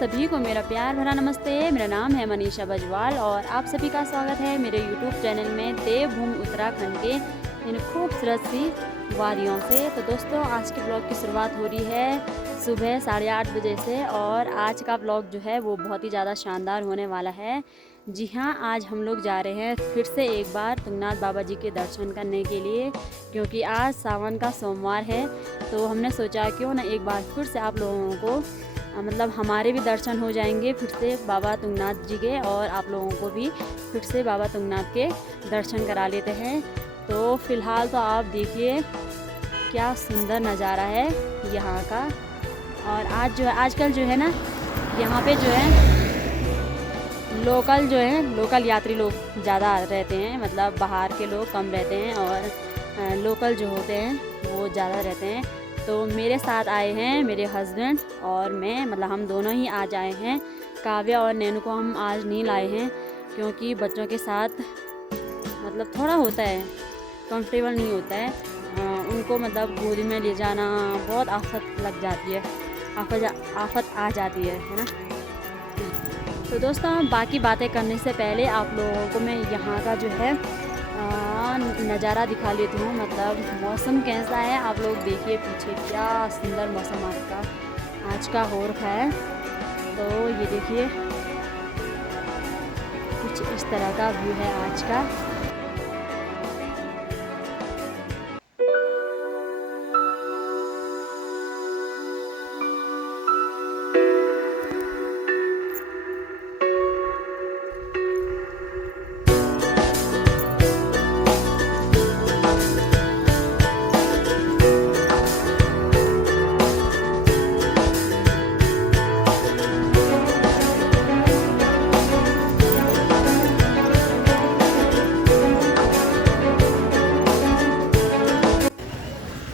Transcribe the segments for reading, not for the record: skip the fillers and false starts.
सभी को मेरा प्यार भरा नमस्ते। मेरा नाम है मनीषा बजवाल और आप सभी का स्वागत है मेरे यूट्यूब चैनल में देवभूमि उत्तराखंड के इन खूबसूरत सी वादियों से। तो दोस्तों, आज के ब्लॉग की शुरुआत हो रही है सुबह 8:30 बजे से और आज का ब्लॉग जो है वो बहुत ही ज़्यादा शानदार होने वाला है। जी हाँ, आज हम लोग जा रहे हैं फिर से एक बार तुंगनाथ बाबा जी के दर्शन करने के लिए, क्योंकि आज सावन का सोमवार है। तो हमने सोचा क्यों ना एक बार फिर से आप लोगों को मतलब हमारे भी दर्शन हो जाएंगे फिर से बाबा तुंगनाथ जी के, और आप लोगों को भी फिर से बाबा तुंगनाथ के दर्शन करा लेते हैं। तो फ़िलहाल तो आप देखिए क्या सुंदर नज़ारा है यहाँ का। और आज जो है आजकल जो है ना, यहाँ पे जो है लोकल यात्री लोग ज़्यादा रहते हैं, मतलब बाहर के लोग कम रहते हैं और लोकल जो होते हैं वो ज़्यादा रहते हैं। तो मेरे साथ आए हैं मेरे हस्बैंड और मैं, मतलब हम दोनों ही आज आए हैं। काव्या और नैनू को हम आज नहीं लाए हैं क्योंकि बच्चों के साथ मतलब थोड़ा होता है, कंफर्टेबल नहीं होता है उनको, मतलब गोदी में ले जाना बहुत आफत लग जाती है, आफत आ जाती है ना। तो दोस्तों, बाकी बातें करने से पहले आप लोगों को मैं यहाँ का जो है नज़ारा दिखा लेती हूँ। मतलब मौसम कैसा है आप लोग देखिए, पीछे क्या सुंदर मौसम आज का हो रखा है। तो ये देखिए कुछ इस तरह का व्यू है आज का।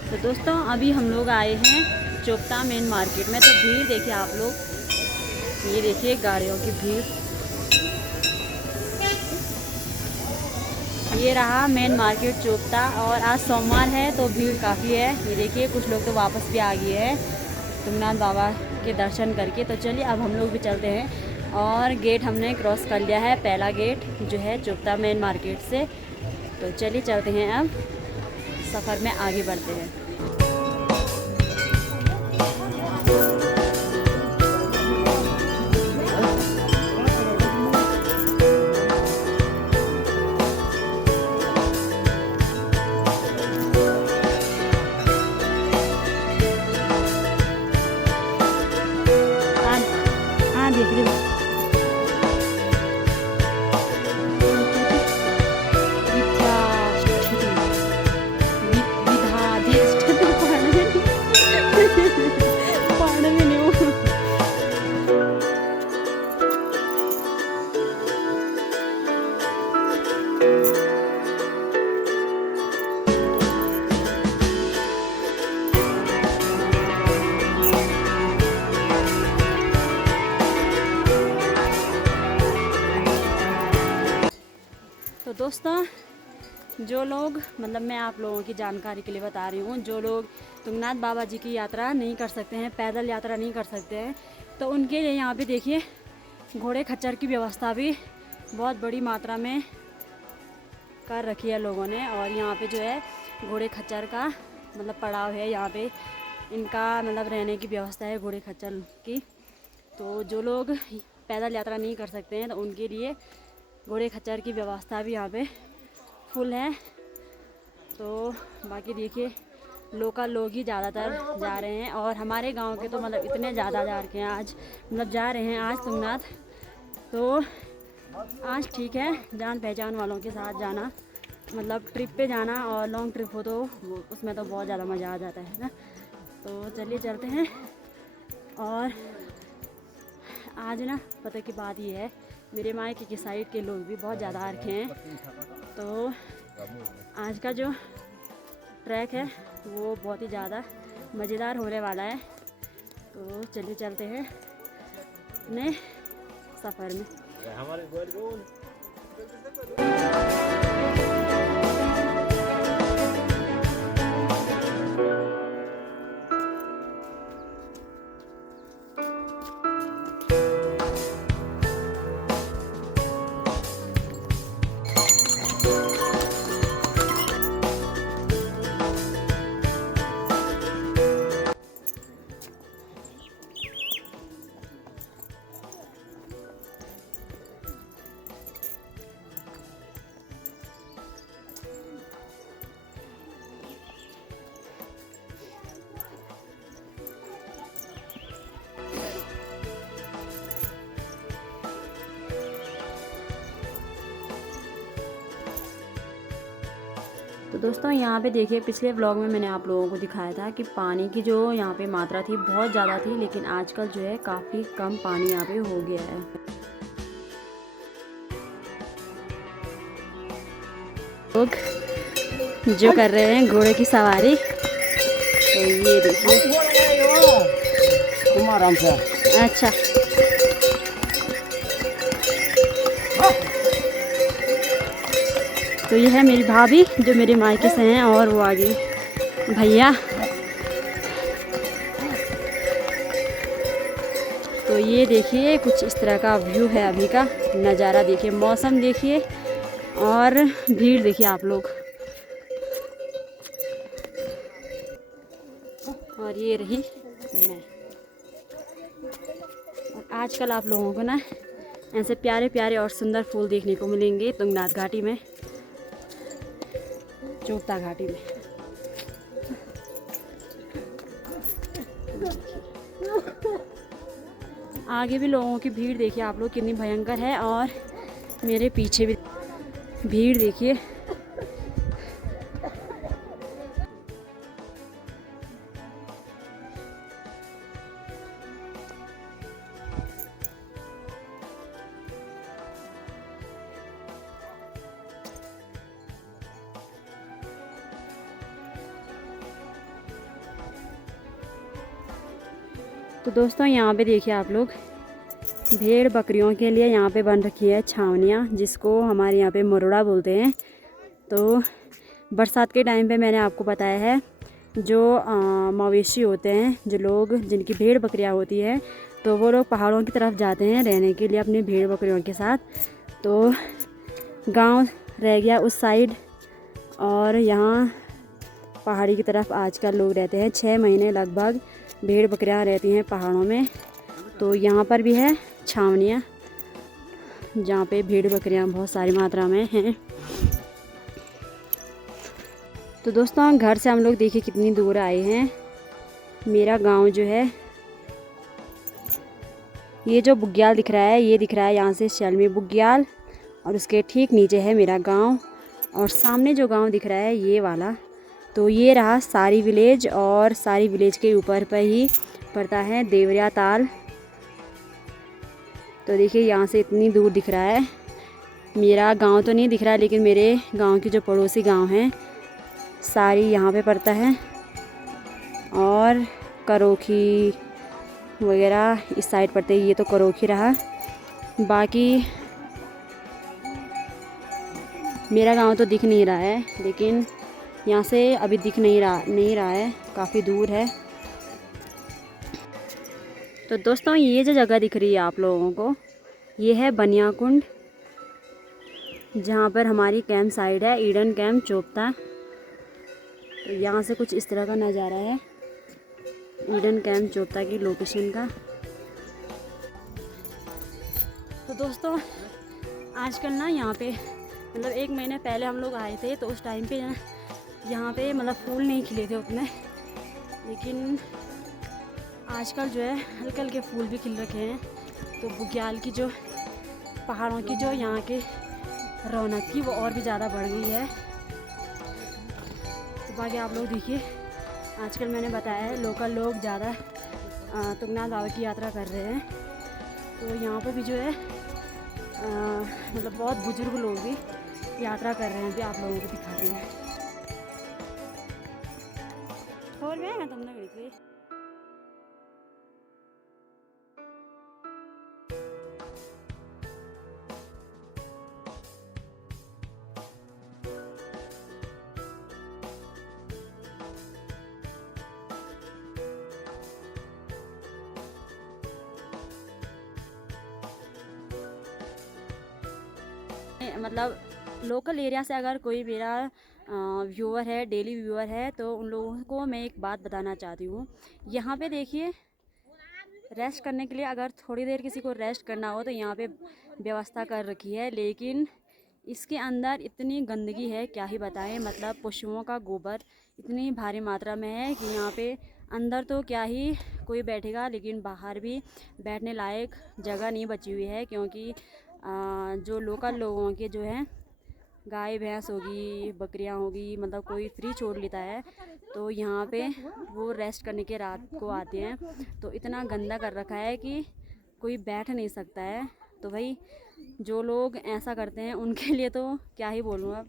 तो दोस्तों, अभी हम लोग आए हैं चोपता मेन मार्केट में। तो भीड़ देखिए आप लोग, ये देखिए गाड़ियों की भीड़। ये रहा मेन मार्केट चोपता, और आज सोमवार है तो भीड़ काफ़ी है। ये देखिए कुछ लोग तो वापस भी आ गए हैं तुंगनाथ बाबा के दर्शन करके। तो चलिए अब हम लोग भी चलते हैं, और गेट हमने क्रॉस कर लिया है, पहला गेट जो है चोपता मेन मार्केट से। तो चलिए चलते हैं, अब सफ़र में आगे बढ़ते हैं। हाँ देख रही हूँ। तो दोस्तों, जो लोग, मतलब मैं आप लोगों की जानकारी के लिए बता रही हूँ, जो लोग तुंगनाथ बाबा जी की यात्रा नहीं कर सकते हैं, पैदल यात्रा नहीं कर सकते हैं, तो उनके लिए यहाँ पे देखिए घोड़े खच्चर की व्यवस्था भी बहुत बड़ी मात्रा में कर रखी है लोगों ने। और यहाँ पे जो है घोड़े खच्चर का मतलब पड़ाव है, यहाँ पे इनका मतलब रहने की व्यवस्था है घोड़े खच्चर की। तो जो लोग पैदल यात्रा नहीं कर सकते हैं तो उनके लिए घोड़े खच्चर की व्यवस्था भी यहाँ पे फुल है। तो बाकी देखिए लोकल लोग ही ज़्यादातर जा रहे हैं, और हमारे गांव के तो मतलब इतने ज़्यादा जा रखे हैं आज, मतलब जा रहे हैं आज तुंगनाथ। तो आज ठीक है, जान पहचान वालों के साथ जाना, मतलब ट्रिप पे जाना, और लॉन्ग ट्रिप हो तो उसमें तो बहुत ज़्यादा मज़ा आ जाता है ना। तो चलिए चलते हैं। और आज ना पता की बात ये है, मेरे मायके की साइड के लोग भी बहुत ज़्यादा आ रखे हैं। तो आज का जो ट्रैक है वो बहुत ही ज़्यादा मज़ेदार होने वाला है। तो चलिए चलते हैं अपने सफ़र में। तो दोस्तों यहाँ पे देखिए, पिछले व्लॉग में मैंने आप लोगों को दिखाया था कि पानी की जो यहाँ पे मात्रा थी बहुत ज़्यादा थी, लेकिन आजकल जो है काफ़ी कम पानी यहाँ पे हो गया है। लोग जो कर रहे हैं घोड़े की सवारी, तो ये देखिए। अच्छा, तो ये है मेरी भाभी जो मेरे मायके से हैं, और वो आगे भैया। तो ये देखिए कुछ इस तरह का व्यू है अभी का नज़ारा। देखिए मौसम देखिए और भीड़ देखिए आप लोग। और ये रही मैं। और आजकल आप लोगों को ना ऐसे प्यारे प्यारे और सुंदर फूल देखने को मिलेंगे तुंगनाथ घाटी में, चोपता घाटी में। आगे भी लोगों की भीड़ देखिए आप लोग कितनी भयंकर है, और मेरे पीछे भी भीड़ देखिए। तो दोस्तों यहाँ पे देखिए आप लोग, भेड़ बकरियों के लिए यहाँ पे बन रखी है छावनियाँ, जिसको हमारे यहाँ पे मुरड़ा बोलते हैं। तो बरसात के टाइम पे मैंने आपको बताया है, जो मवेशी होते हैं, जो लोग जिनकी भेड़ बकरियाँ होती है, तो वो लोग पहाड़ों की तरफ जाते हैं रहने के लिए अपनी भेड़ बकरियों के साथ। तो गांव रह गया उस साइड, और यहाँ पहाड़ी की तरफ आजकल लोग रहते हैं। 6 महीने लगभग भेड़ बकरियाँ रहती हैं पहाड़ों में। तो यहाँ पर भी है छावनियाँ जहाँ पे भेड़ बकरियाँ बहुत सारी मात्रा में हैं। तो दोस्तों घर से हम लोग देखिए कितनी दूर आए हैं। मेरा गांव जो है, ये जो बुग्याल दिख रहा है, ये दिख रहा है यहाँ से शैलमी बुग्याल, और उसके ठीक नीचे है मेरा गांव। और सामने जो गांव दिख रहा है ये वाला, तो ये रहा सारी विलेज, और सारी विलेज के ऊपर पर ही पड़ता है देवरिया ताल। तो देखिए यहाँ से इतनी दूर दिख रहा है। मेरा गांव तो नहीं दिख रहा है, लेकिन मेरे गांव की जो पड़ोसी गांव हैं सारी यहाँ पे पड़ता है, और करोखी वगैरह इस साइड पड़ते हैं। ये तो करोखी रहा, बाकी मेरा गांव तो दिख नहीं रहा है, लेकिन यहाँ से अभी दिख नहीं रहा है, काफ़ी दूर है। तो दोस्तों ये जो जगह दिख रही है आप लोगों को, ये है बनिया कुंड, जहाँ पर हमारी कैंप साइड है, ईडन कैंप चोपता। तो यहाँ से कुछ इस तरह का नज़ारा है ईडन कैंप चोपता की लोकेशन का। तो दोस्तों आजकल ना यहाँ पे मतलब 1 महीने पहले हम लोग आए थे, तो उस टाइम पे यहाँ पे मतलब फूल नहीं खिले थे उतने, लेकिन आजकल जो है हल्के हल्के फूल भी खिल रखे हैं। तो बुग्याल की जो पहाड़ों की जो यहाँ के रौनक थी वो और भी ज़्यादा बढ़ गई है। तो बाकी आप लोग देखिए, आजकल मैंने बताया है लोकल लोग ज़्यादा तुंगनाथ बाबा की यात्रा कर रहे हैं। तो यहाँ पर भी जो है मतलब बहुत बुजुर्ग लोग भी यात्रा कर रहे हैं, भी आप लोगों को दिखाते हैं। और मैं तुमने गई मतलब लोकल एरिया से अगर कोई मेरा व्यूअर है, डेली व्यूअर है, तो उन लोगों को मैं एक बात बताना चाहती हूँ। यहाँ पे देखिए रेस्ट करने के लिए अगर थोड़ी देर किसी को रेस्ट करना हो तो यहाँ पे व्यवस्था कर रखी है, लेकिन इसके अंदर इतनी गंदगी है क्या ही बताएं। मतलब पशुओं का गोबर इतनी भारी मात्रा में है कि यहाँ पे अंदर तो क्या ही कोई बैठेगा, लेकिन बाहर भी बैठने लायक जगह नहीं बची हुई है, क्योंकि जो लोकल लोगों के जो है गाय भैंस होगी, बकरियां होगी, मतलब कोई फ्री छोड़ लेता है तो यहाँ पे वो रेस्ट करने के रात को आते हैं। तो इतना गंदा कर रखा है कि कोई बैठ नहीं सकता है। तो भाई जो लोग ऐसा करते हैं उनके लिए तो क्या ही बोलूँ अब,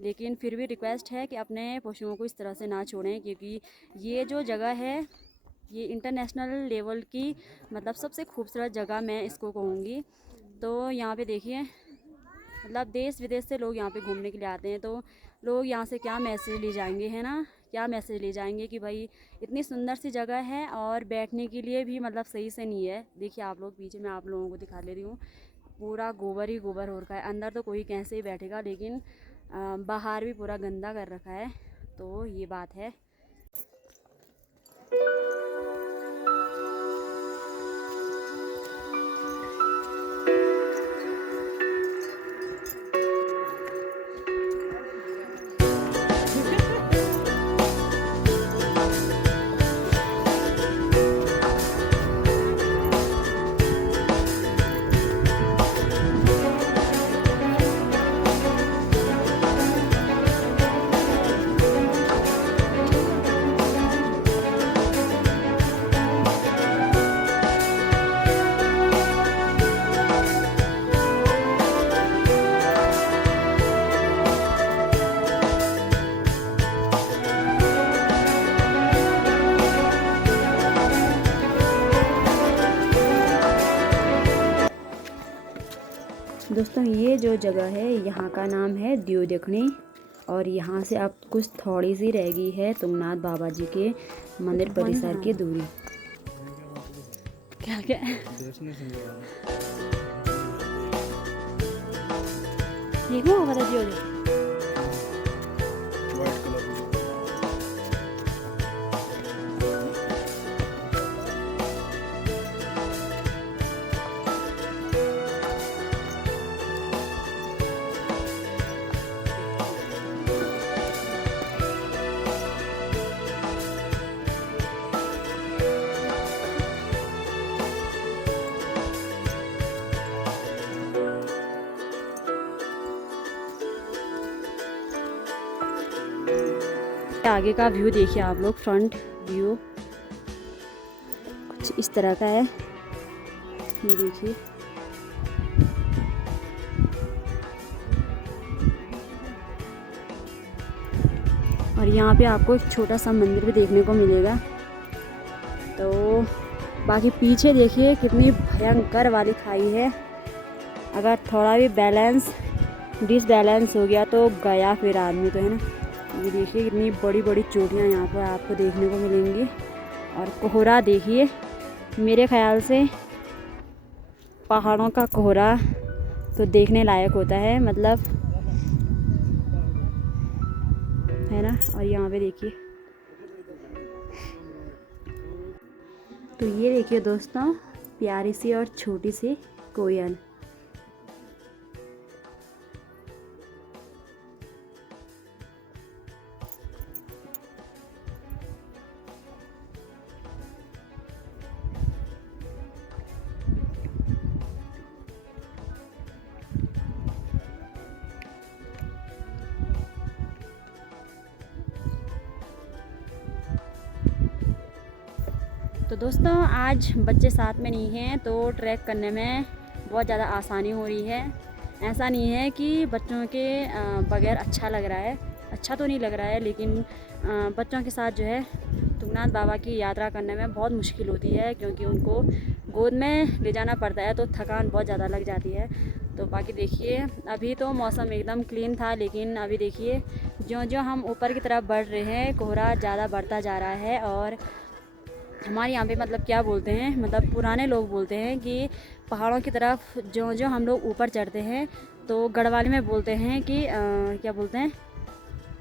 लेकिन फिर भी रिक्वेस्ट है कि अपने पशुओं को इस तरह से ना छोड़ें, क्योंकि ये जो जगह है ये इंटरनेशनल लेवल की मतलब सबसे खूबसूरत जगह मैं इसको कहूँगी। तो यहाँ पे देखिए मतलब देश विदेश से लोग यहाँ पे घूमने के लिए आते हैं, तो लोग यहाँ से क्या मैसेज ले जाएंगे, है ना, क्या मैसेज ले जाएंगे कि भाई इतनी सुंदर सी जगह है और बैठने के लिए भी मतलब सही से नहीं है। देखिए आप लोग पीछे, मैं आप लोगों को दिखा ले रही हूँ, पूरा गोबर ही गोबर हो रखा है। अंदर तो कोई कैसे ही बैठेगा, लेकिन बाहर भी पूरा गंदा कर रखा है। तो ये बात है। दोस्तों ये जो जगह है यहाँ का नाम है दीव देखनी, और यहाँ से अब कुछ थोड़ी सी रह गई है तुंगनाथ बाबा जी के मंदिर परिसर की दूरी। क्या क्या देखो बता दियो। आगे का व्यू देखिए आप लोग, फ्रंट व्यू कुछ इस तरह का है, ये देखिए। और यहाँ पे आपको एक छोटा सा मंदिर भी देखने को मिलेगा। तो बाकी पीछे देखिए कितनी भयंकर वाली खाई है, अगर थोड़ा भी बैलेंस डिसबैलेंस हो गया तो गया फिर आदमी, तो है ना। ये देखिए कितनी बड़ी बड़ी चोटियाँ यहाँ पर आपको देखने को मिलेंगी। और कोहरा देखिए, मेरे ख्याल से पहाड़ों का कोहरा तो देखने लायक होता है, मतलब है ना। और यहाँ पे देखिए, तो ये देखिए दोस्तों प्यारी सी और छोटी सी कोयल। तो दोस्तों आज बच्चे साथ में नहीं हैं तो ट्रैक करने में बहुत ज़्यादा आसानी हो रही है। ऐसा नहीं है कि बच्चों के बगैर अच्छा लग रहा है, अच्छा तो नहीं लग रहा है, लेकिन बच्चों के साथ जो है तुंगनाथ बाबा की यात्रा करने में बहुत मुश्किल होती है, क्योंकि उनको गोद में ले जाना पड़ता है तो थकान बहुत ज़्यादा लग जाती है। तो बाकी देखिए अभी तो मौसम एकदम क्लीन था, लेकिन अभी देखिए ज्यों ज्यों हम ऊपर की तरफ बढ़ रहे हैं कोहरा ज़्यादा बढ़ता जा रहा है। और हमारे यहाँ पे मतलब क्या बोलते हैं, मतलब पुराने लोग बोलते हैं कि पहाड़ों की तरफ जो जो हम लोग ऊपर चढ़ते हैं तो गढ़वाली में बोलते हैं कि क्या बोलते हैं,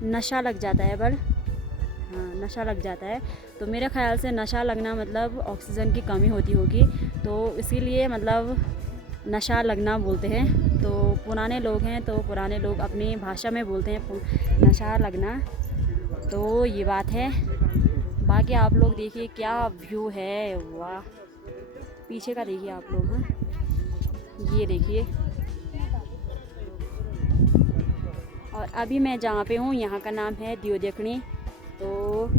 नशा लग जाता है बल, हाँ नशा लग जाता है। तो मेरे ख्याल से नशा लगना मतलब ऑक्सीजन की कमी होती होगी, तो इसीलिए मतलब नशा लगना बोलते हैं। तो पुराने लोग हैं तो पुराने लोग अपनी भाषा में बोलते हैं नशा लगना, तो ये बात है। बाकी आप लोग देखिए क्या व्यू है, वाह। पीछे का देखिए आप लोग, हाँ ये देखिए और अभी मैं जहाँ पे हूँ यहाँ का नाम है दियोदेखनी। तो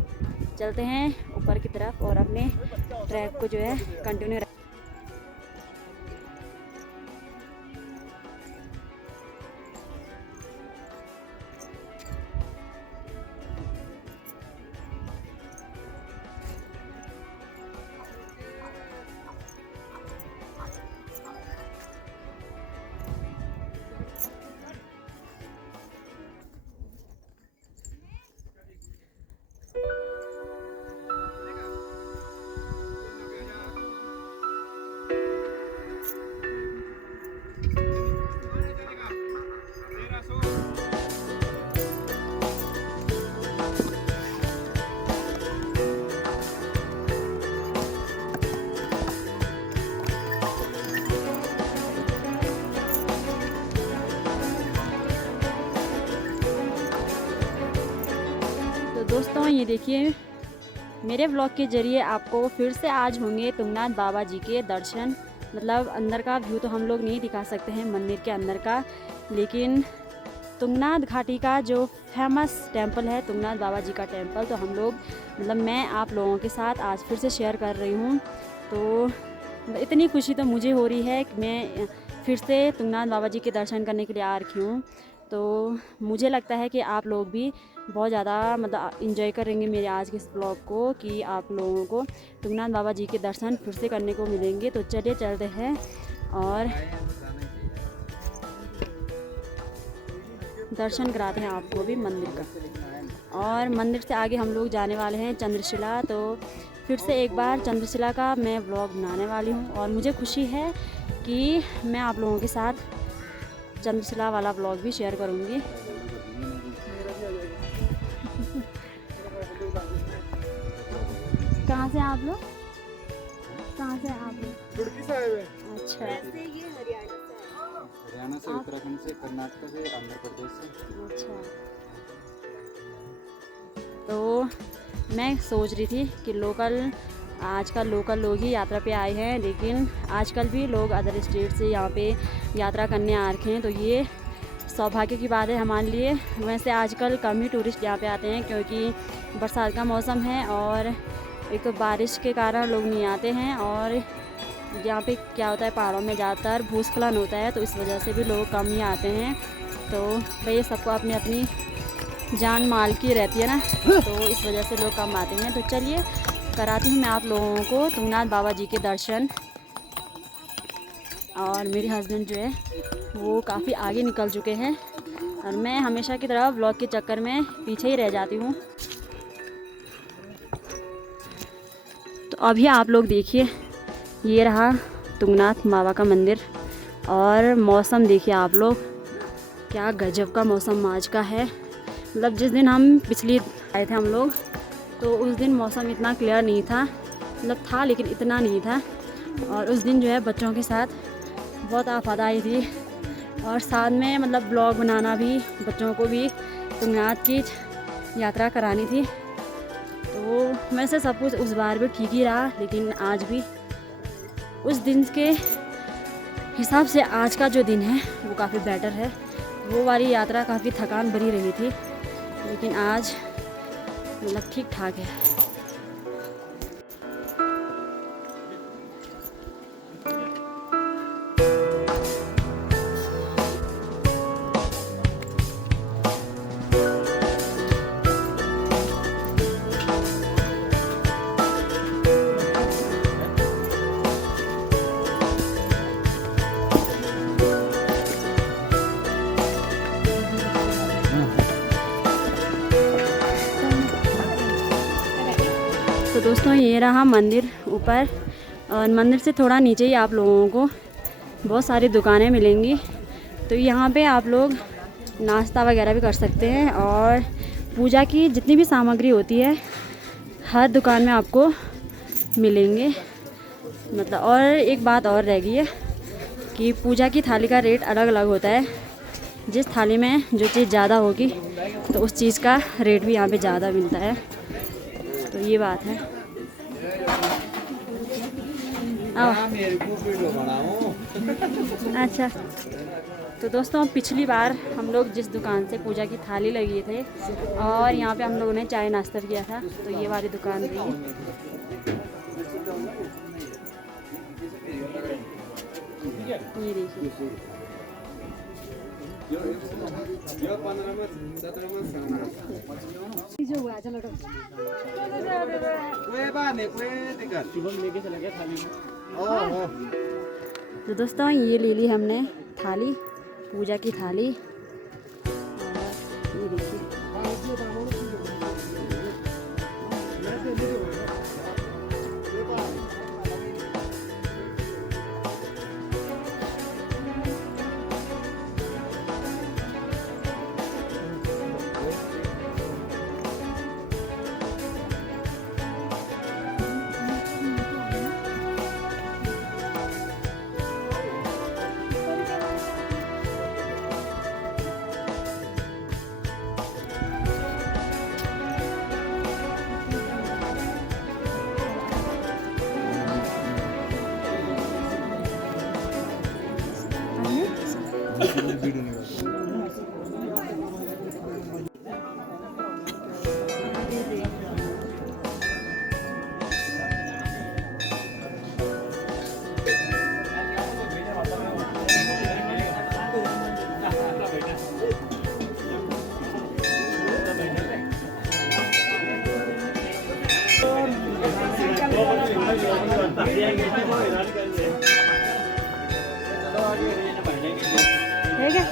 चलते हैं ऊपर की तरफ और अपने ट्रैक को जो है कंटिन्यू। दोस्तों ये देखिए, मेरे ब्लॉग के ज़रिए आपको फिर से आज होंगे तुंगनाथ बाबा जी के दर्शन। मतलब अंदर का व्यू तो हम लोग नहीं दिखा सकते हैं मंदिर के अंदर का, लेकिन तुंगनाथ घाटी का जो फेमस टेंपल है तुंगनाथ बाबा जी का टेंपल, तो हम लोग मतलब मैं आप लोगों के साथ आज फिर से शेयर कर रही हूँ। तो इतनी खुशी तो मुझे हो रही है कि मैं फिर से तुंगनाथ बाबा जी के दर्शन करने के लिए आ रही हूँ। तो मुझे लगता है कि आप लोग भी बहुत ज़्यादा मतलब इंजॉय करेंगे मेरे आज के इस ब्लॉग को, कि आप लोगों को तुंगनाथ बाबा जी के दर्शन फिर से करने को मिलेंगे। तो चलिए चलते हैं और दर्शन कराते हैं आपको भी मंदिर का। और मंदिर से आगे हम लोग जाने वाले हैं चंद्रशिला। तो फिर से एक बार चंद्रशिला का मैं ब्लॉग बनाने वाली हूँ और मुझे खुशी है कि मैं आप लोगों के साथ चंद्रशिला वाला ब्लॉग भी शेयर करूँगी। कहाँ से आप लोग? कहाँ से आप लोग? अच्छा, हरियाणा से, उत्तराखंड से, कर्नाटक से, आंध्र प्रदेश से। अच्छा। तो मैं सोच रही थी कि आजकल लोकल लोग ही यात्रा पे आए हैं, लेकिन आजकल भी लोग अदर स्टेट से यहाँ पे यात्रा करने आ रखे हैं। तो ये सौभाग्य की बात है हमारे लिए। वैसे आजकल कम ही टूरिस्ट यहाँ पे आते हैं, क्योंकि बरसात का मौसम है और एक तो बारिश के कारण लोग नहीं आते हैं। और यहाँ पे क्या होता है, पहाड़ों में ज़्यादातर भूस्खलन होता है, तो इस वजह से भी लोग कम ही आते हैं। तो भाई सबको अपनी अपनी जान माल की रहती है ना, तो इस वजह से लोग कम आते हैं। तो चलिए कराती हूँ मैं आप लोगों को तुंगनाथ बाबा जी के दर्शन। और मेरे हस्बैंड जो है वो काफ़ी आगे निकल चुके हैं और मैं हमेशा की तरह ब्लॉग के चक्कर में पीछे ही रह जाती हूँ। तो अभी आप लोग देखिए, ये रहा तुंगनाथ बाबा का मंदिर। और मौसम देखिए आप लोग, क्या गजब का मौसम आज का है। मतलब जिस दिन हम पिछली आए थे हम लोग, तो उस दिन मौसम इतना क्लियर नहीं था, मतलब था लेकिन इतना नहीं था। और उस दिन जो है बच्चों के साथ बहुत आफत आई थी, और साथ में मतलब ब्लॉग बनाना भी, बच्चों को भी तुंगनाथ की यात्रा करानी थी। तो वैसे सब कुछ उस बार भी ठीक ही रहा, लेकिन आज भी उस दिन के हिसाब से आज का जो दिन है वो काफ़ी बेटर है। वो वाली यात्रा काफ़ी थकान भरी रही थी, लेकिन आज मतलब ठीक ठाक है। तो दोस्तों ये रहा मंदिर ऊपर, और मंदिर से थोड़ा नीचे ही आप लोगों को बहुत सारी दुकानें मिलेंगी। तो यहाँ पे आप लोग नाश्ता वगैरह भी कर सकते हैं, और पूजा की जितनी भी सामग्री होती है हर दुकान में आपको मिलेंगे। मतलब और एक बात और रह गई है कि पूजा की थाली का रेट अलग अलग होता है। जिस थाली में जो चीज़ ज़्यादा होगी तो उस चीज़ का रेट भी यहाँ पे ज़्यादा मिलता है। तो ये बात है। अच्छा तो दोस्तों पिछली बार हम लोग जिस दुकान से पूजा की थाली लगी थे और यहाँ पे हम लोगों ने चाय नाश्ता किया था, तो ये वाली दुकान थी। ये देखिए तो दोस्तों ये ले ली हमने थाली, पूजा की थाली। और ये देखिए ठीक है।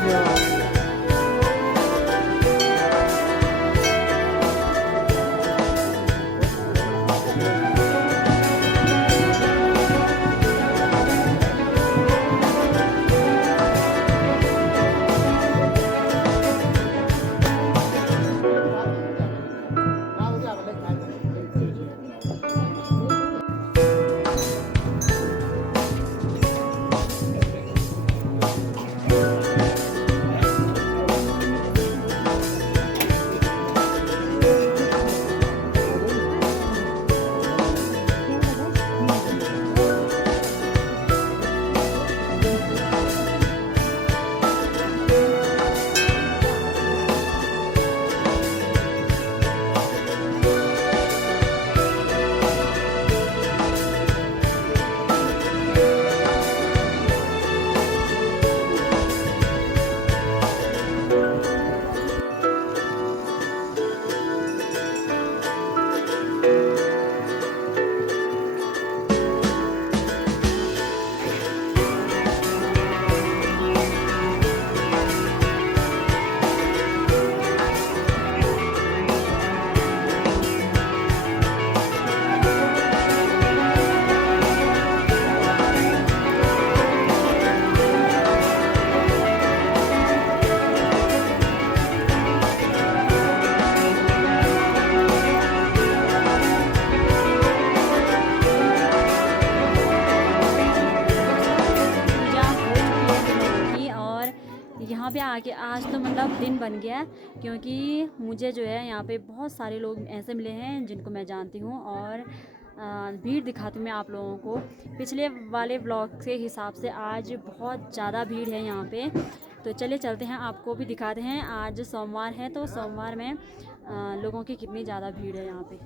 안녕하세요. यहाँ पे आके आज तो मतलब दिन बन गया क्योंकि मुझे जो है यहाँ पे बहुत सारे लोग ऐसे मिले हैं जिनको मैं जानती हूँ और भीड़ दिखाती हूँ मैं आप लोगों को। पिछले वाले ब्लॉग के हिसाब से आज बहुत ज़्यादा भीड़ है यहाँ पे, तो चले चलते हैं आपको भी दिखाते हैं। आज सोमवार है तो सोमवार में लोगों की कितनी ज़्यादा भीड़ है यहाँ पे।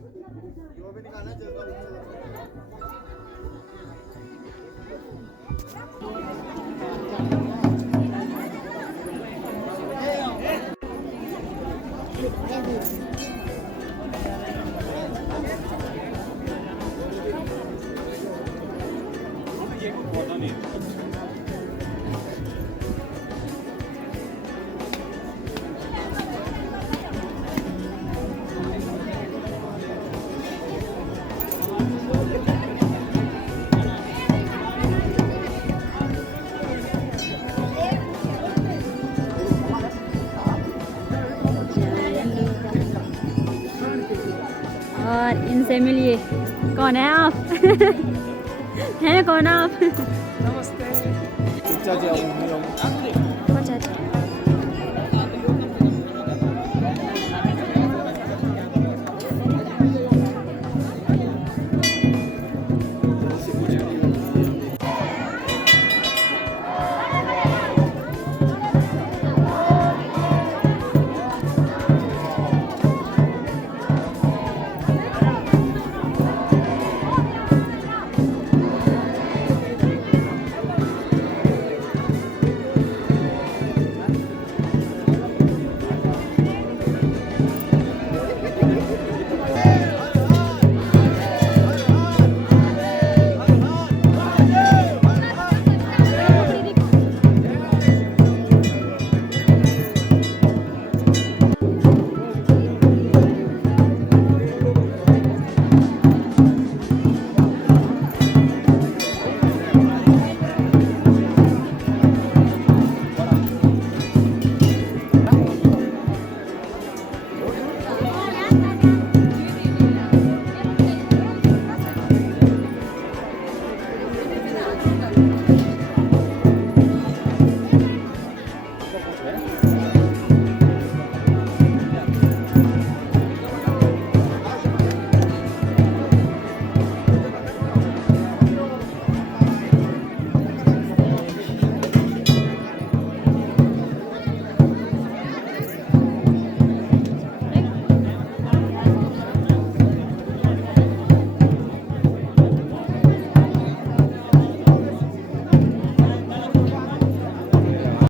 और इनसे मिलिए। कौन है आप? हैं कौन आप? नमस्ते.